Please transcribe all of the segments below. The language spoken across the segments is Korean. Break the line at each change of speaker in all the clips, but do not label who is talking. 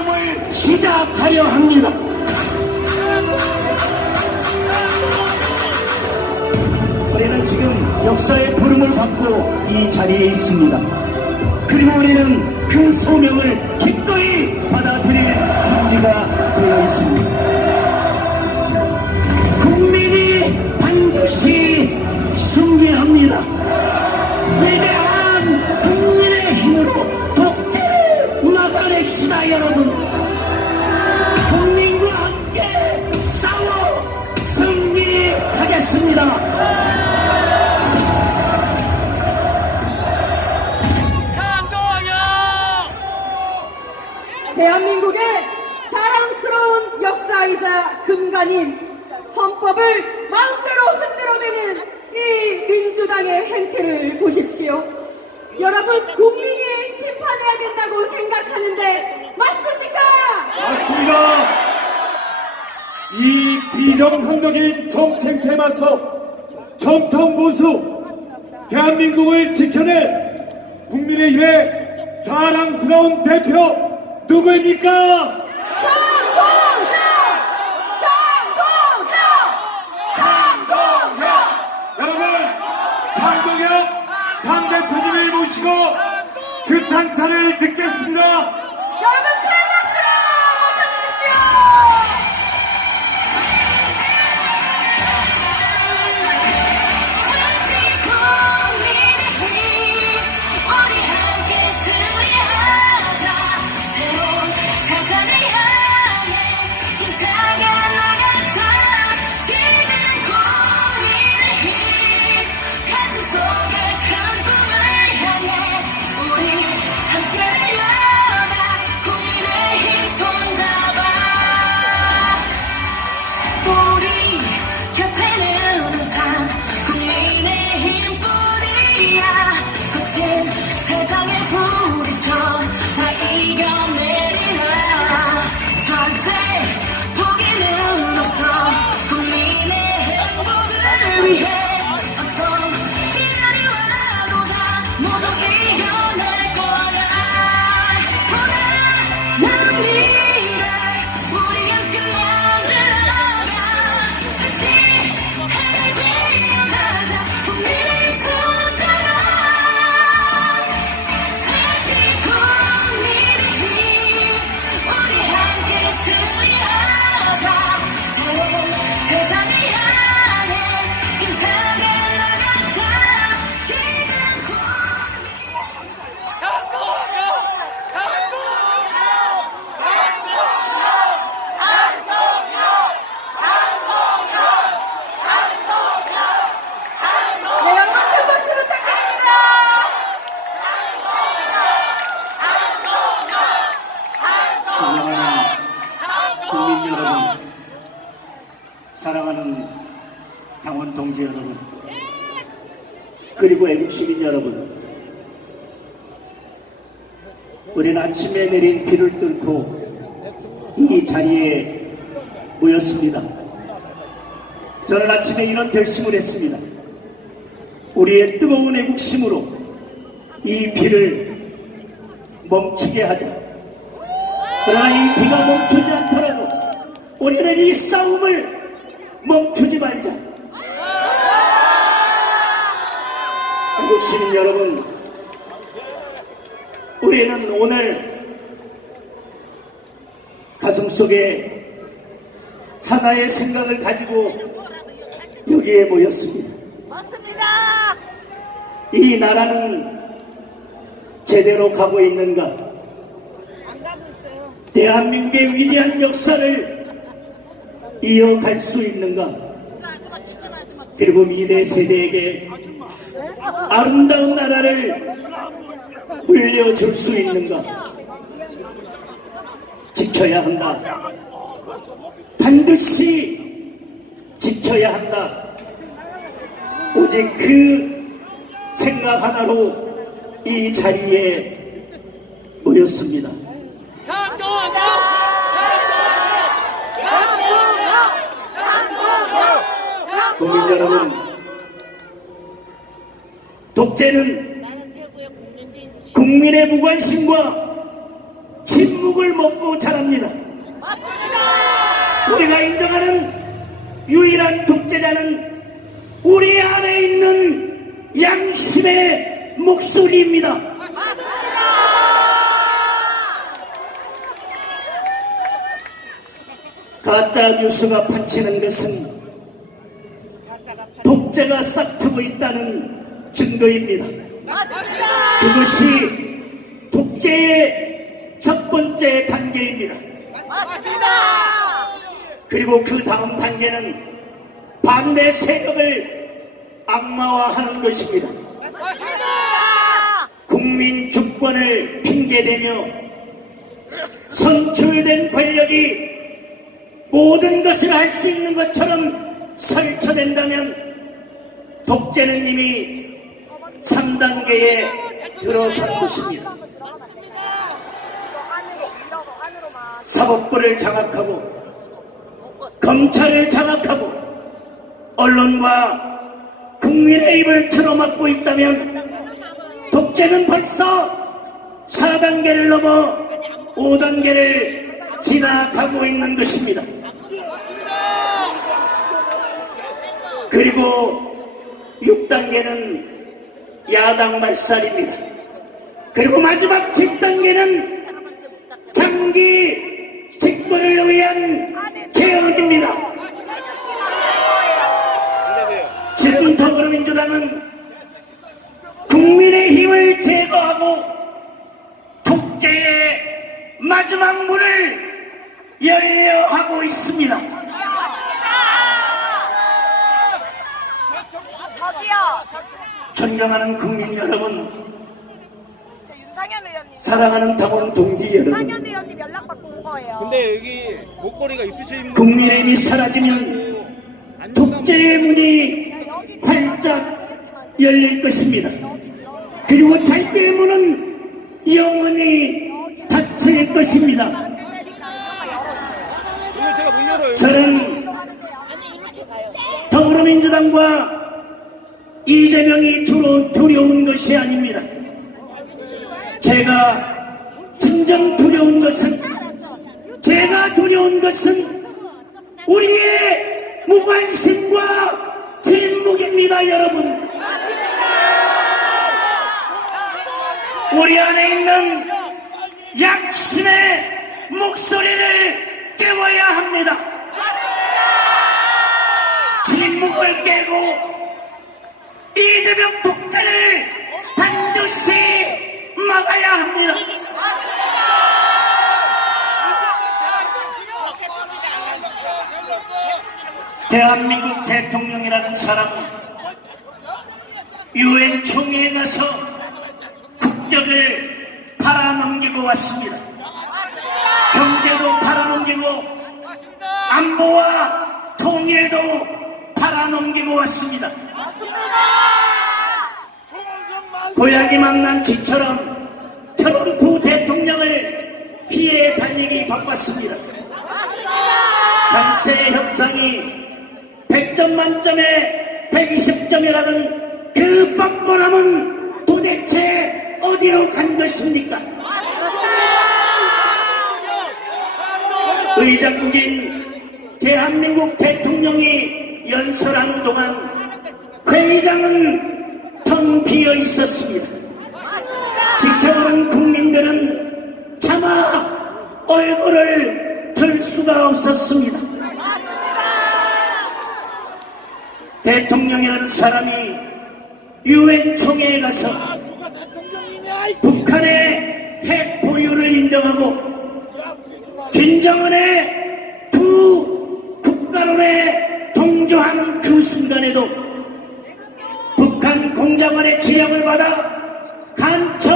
싸움을 시작하려 합니다. 우리는 지금 역사의 부름을 받고 이 자리에 있습니다. 그리고 우리는 그 소명을 기꺼이 받아들일 준비가 되어 있습니다. 여러분.
자랑스러운
대표 누구입니까?
장동혁! 장동혁! 장동혁!
여러분 장동혁 당 대표님을 모시고 규탄사를 듣겠습니다.
여러분
그리고 애국 시민 여러분, 우리는 아침에 내린 비를 뚫고 이 자리에 모였습니다. 저는 아침에 이런 결심을 했습니다. 우리의 뜨거운 애국심으로 이 비를 멈추게 하자. 그러나 이 비가 멈추지 않더라도 우리는 이 싸움을 멈추지 말자. 한국 시민 여러분, 우리는 오늘 가슴 속에 하나의 생각을 가지고 여기에 모였습니다.
맞습니다.
이 나라는 제대로 가고 있는가?
안 가고 있어요.
대한민국의 위대한 역사를 이어갈 수 있는가? 그리고 미래 세대에게 아름다운 나라를 물려줄 수 있는가? 지켜야 한다. 반드시 지켜야 한다. 오직 그 생각 하나로 이 자리에 모였습니다. 국민 여러분, 독재는 국민의 무관심과 침묵 죽을 먹고 자랍니다. 우리가 인정하는 유일한 독재자는 우리 안에 있는 양심의 목소리입니다. 가짜 뉴스가 판치는 것은 독재가 싹트고 있다는 증거입니다. 그것이 독재의 첫 번째 단계입니다. 그리고 그 다음 단계는 반대 세력을 악마화하는 것입니다. 국민 주권을 핑계대며 선출된 권력이 모든 것을 할 수 있는 것처럼 설쳐된다면 독재는 이미 3단계에 들어선 것입니다. 사법부를 장악하고 검찰을 장악하고 언론과 국민의 입을 틀어막고 있다면 독재는 벌써 4단계를 넘어 5단계를 지나가고 있는 것입니다. 그리고 6단계는 야당 말살입니다. 그리고 마지막 7단계는 장기 집권을 위한 개헌입니다. 지금 더불어민주당은 국민의 힘을 제거하고 독재의 마지막 문을 열려 하고 있습니다.
저기요, 저기
존경하는 국민 여러분, 사랑하는 당원 동지 여러분.
근데 여기 목걸이가 있으신
국민의힘이 사라지면 독재의 문이 활짝 열릴 것입니다. 그리고 자유의 문은 영원히 닫힐 것입니다. 저는 더불어민주당과 이재명이 두려운, 두려운 것이 아닙니다. 제가 진정 두려운 것은 제가 두려운 것은 우리의 무관심과 침묵입니다, 여러분. 우리 안에 있는 양심의 목소리를 깨워야 합니다. 침묵을 깨고 이재명 독재를 반드시 막아야 합니다. 대한민국 대통령이라는 사람은 유엔 총회에 가서 국격을 팔아넘기고 왔습니다. 경제도 팔아넘기고 안보와 통일도 팔아넘기고 왔습니다. 고양이 만난 쥐처럼 트럼프 대통령을 피해 다니기 바빴습니다. 관세 협상이 100점 만점에 120점이라는 그 뻔뻔함은 도대체 어디로 간 것입니까? 의장국인 대한민국 대통령이 연설하는 동안 회의장은 텅 비어 있었습니다. 지켜보는 국민들은 차마 얼굴을 들 수가 없었습니다. 대통령이라는 사람이 유엔 총회에 가서 북한의 핵 보유를 인정하고 김정은의 두 국가론에 동조하는 그 순간에도 공작원의 지령을 받아 간첩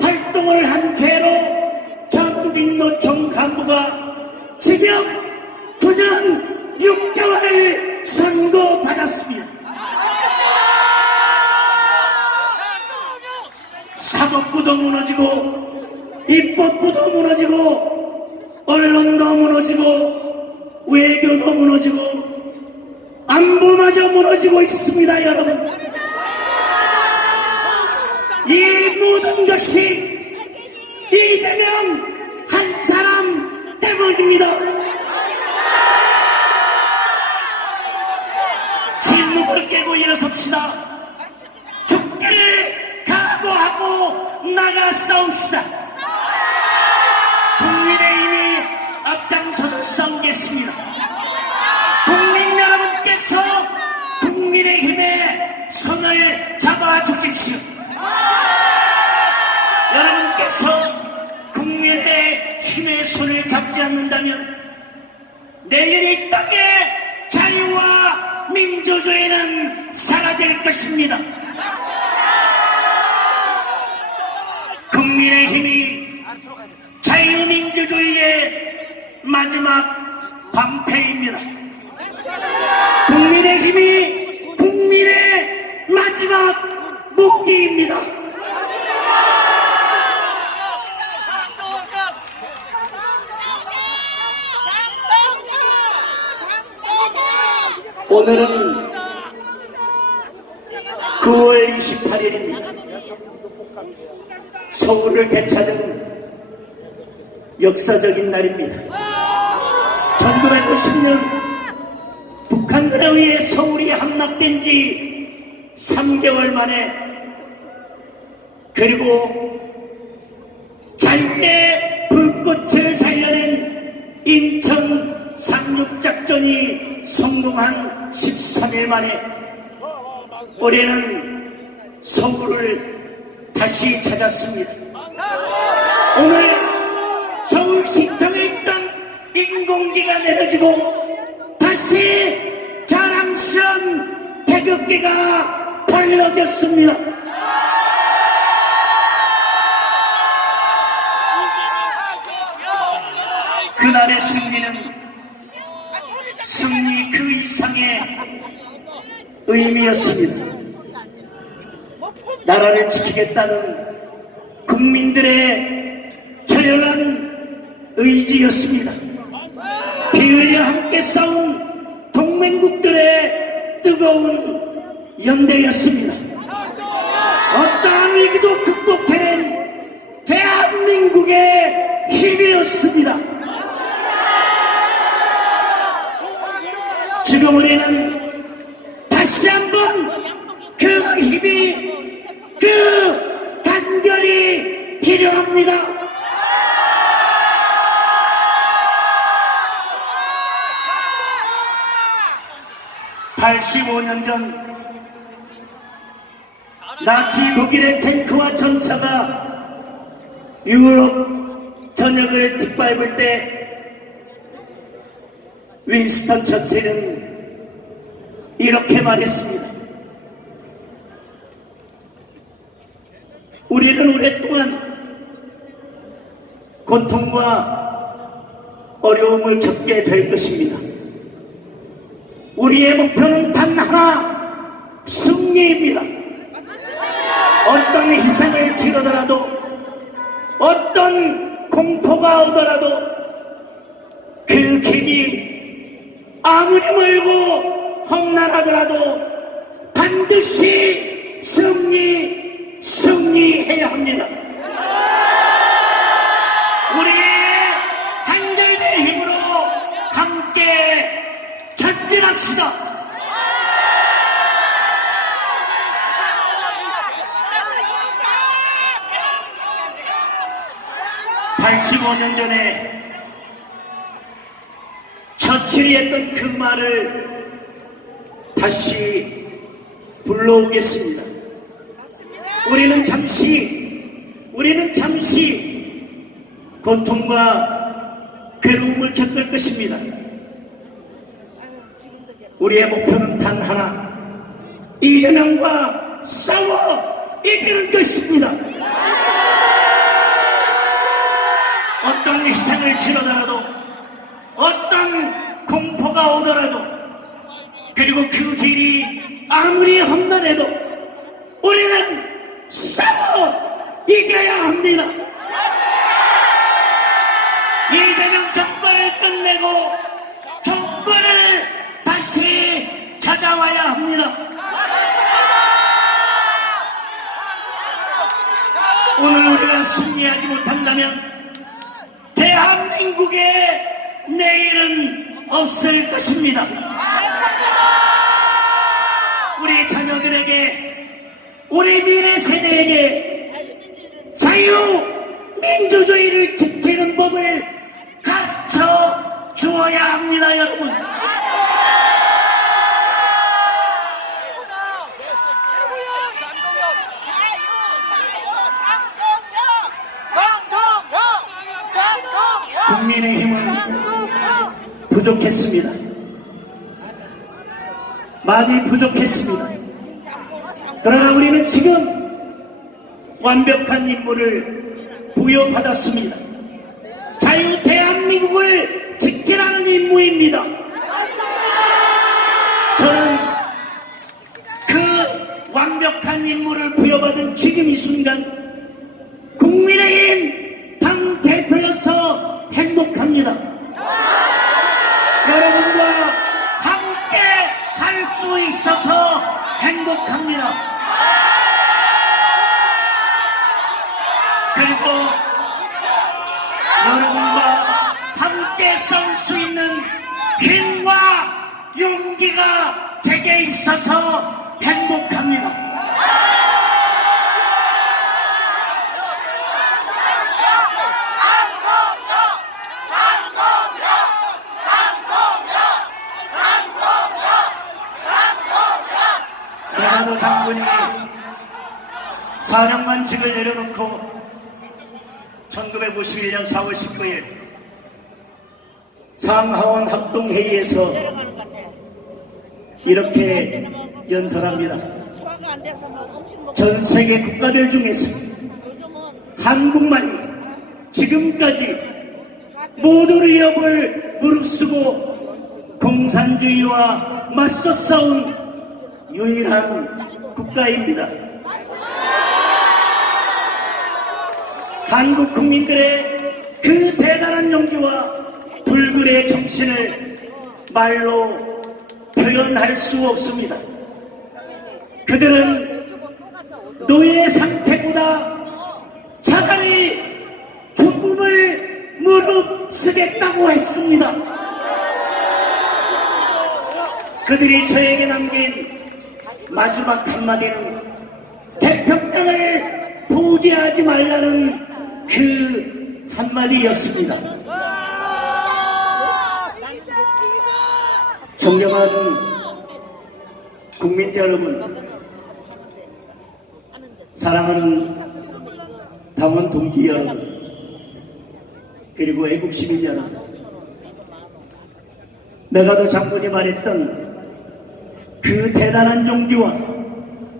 활동을 한 죄로 전국인노총 간부가 징역 9년 6개월을 선고받았습니다. 사법부도 무너지고 입법부도 무너지고 언론도 무너지고 외교도 무너지고 안보마저 무너지고 있습니다 여러분 이 모든 것이 이재명 한 드립니다. 침묵을 깨고 일어섭시다. 죽기를 각오하고 나가 싸웁시다. 국민의힘이 앞장서서 싸우겠습니다. 국민 여러분께서 국민의힘의 손을 잡아 주십시오. 손을 잡지 않는다면 내일 이 땅의 자유와 민주주의는 사라질 것입니다. 국민의 힘이 자유민주주의의 마지막 방패입니다. 국민의 힘이 국민의 마지막 무기입니다. 오늘은 9월 28일입니다. 서울을 되찾은 역사적인 날입니다. 1950년 북한군에 의해 서울이 함락된 지 3개월 만에 그리고 자유의 불꽃을 살려낸 인천 상륙작전이 성공한 13일 만에 올해는 서울을 다시 찾았습니다. 오늘 서울 시청에 있던 인공지가 내려지고 다시 자랑스러운 태극기가 벌려졌습니다. 그날의 승리는 승리 그 이상의 의미였습니다. 나라를 지키겠다는 국민들의 결연한 의지였습니다. 피 흘려 함께 싸운 동맹국들의 뜨거운 연대였습니다. 어떠한 위기도 극복해낸 대한민국의 힘이었습니다. 우리는 다시 한번 그 힘이 그 단결이 필요합니다. (85년) 전 나치 독일의 탱크와 전차가 유럽 전역을 뒷밟을 때 윈스턴 처칠은 이렇게 말했습니다. 우리는 오랫동안 고통과 어려움을 겪게 될 것입니다. 우리의 목표는 단 하나, 승리입니다. 어떤 희생을 치르더라도, 어떤 공포가 오더라도, 그 길이 아무리 멀고 험난하더라도 반드시 승리, 승리해야 합니다. 우리의 단결된 힘으로 함께 전진합시다. (85년) 전에 처칠이 했던 그 말을 다시 불러오겠습니다. 우리는 잠시, 우리는 잠시 고통과 괴로움을 겪을 것입니다. 우리의 목표는 단 하나, 이재명과 싸워 이기는 것입니다. 어떤 희생을 치르더라도, 어떤 공포가 오더라도, 그리고 그 길이 아무리 험난해도 우리는 싸워 이겨야 합니다. 이재명 정권을 끝내고 정권을 다시 찾아와야 합니다. 오늘 우리가 승리하지 못한다면 대한민국의 내일은 없을 것입니다. 우리 자녀들에게, 우리 미래 세대에게 자유민주주의를 지키는 법을 가르쳐 주어야 합니다, 여러분. 국민의 힘은 부족했습니다. 많이 부족했습니다. 그러나 우리는 지금 완벽한 임무를 부여받았습니다. 자유 대한민국을 지키라는 임무입니다. 저는 그 완벽한 임무를 부여받은 지금 이 순간 국민의힘 당 대표여서 행복합니다. 여러분과 함께 할 수 있어서 행복합니다. 그리고 여러분과 함께 설수 있는 힘과 용기가 제게 있어서 행복합니다. 내가도 장군이 사령관직을 내려놓고 1951년 4월 19일 상하원 합동회의에서 이렇게 연설합니다. 전 세계 국가들 중에서 한국만이 지금까지 모든 위협을 무릅쓰고 공산주의와 맞서 싸운 유일한 국가입니다. 한국 국민들의 그 대단한 용기와 불굴의 정신을 말로 표현할 수 없습니다. 그들은 노예 상태보다 차라리 죽음을 무릅쓰겠다고 했습니다. 그들이 저에게 남긴 마지막 한마디는 대평양을 포기하지 말라는 그 한마디였습니다. 존경하는 국민 여러분, 사랑하는 당원 동지 여러분, 그리고 애국 시민 여러분, 메가도 장군이 말했던 그 대단한 용기와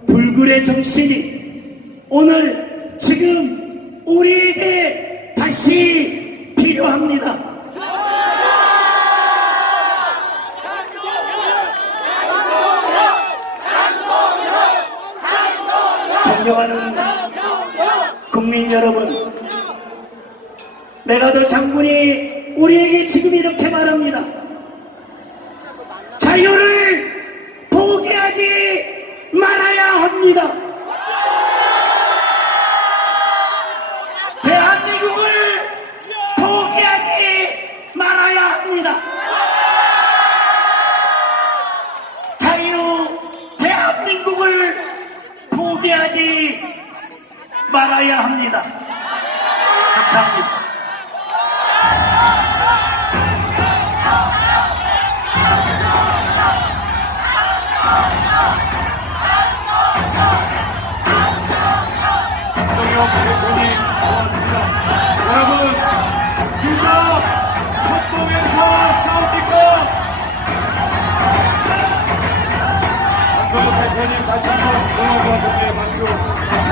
불굴의 정신이 오늘 지금 우리에게 다시 필요합니다. 존경하는 국민 여러분, 메가더 장군이 우리에게 지금 이렇게 말합니다. 자유를 포기하지 말아야 합니다. 대한민국을 포기하지 말아야 합니다. 자유 대한민국을 포기하지 말아야 합니다. 감사합니다.
장동 장동혁 대표님 다시 한번 응원과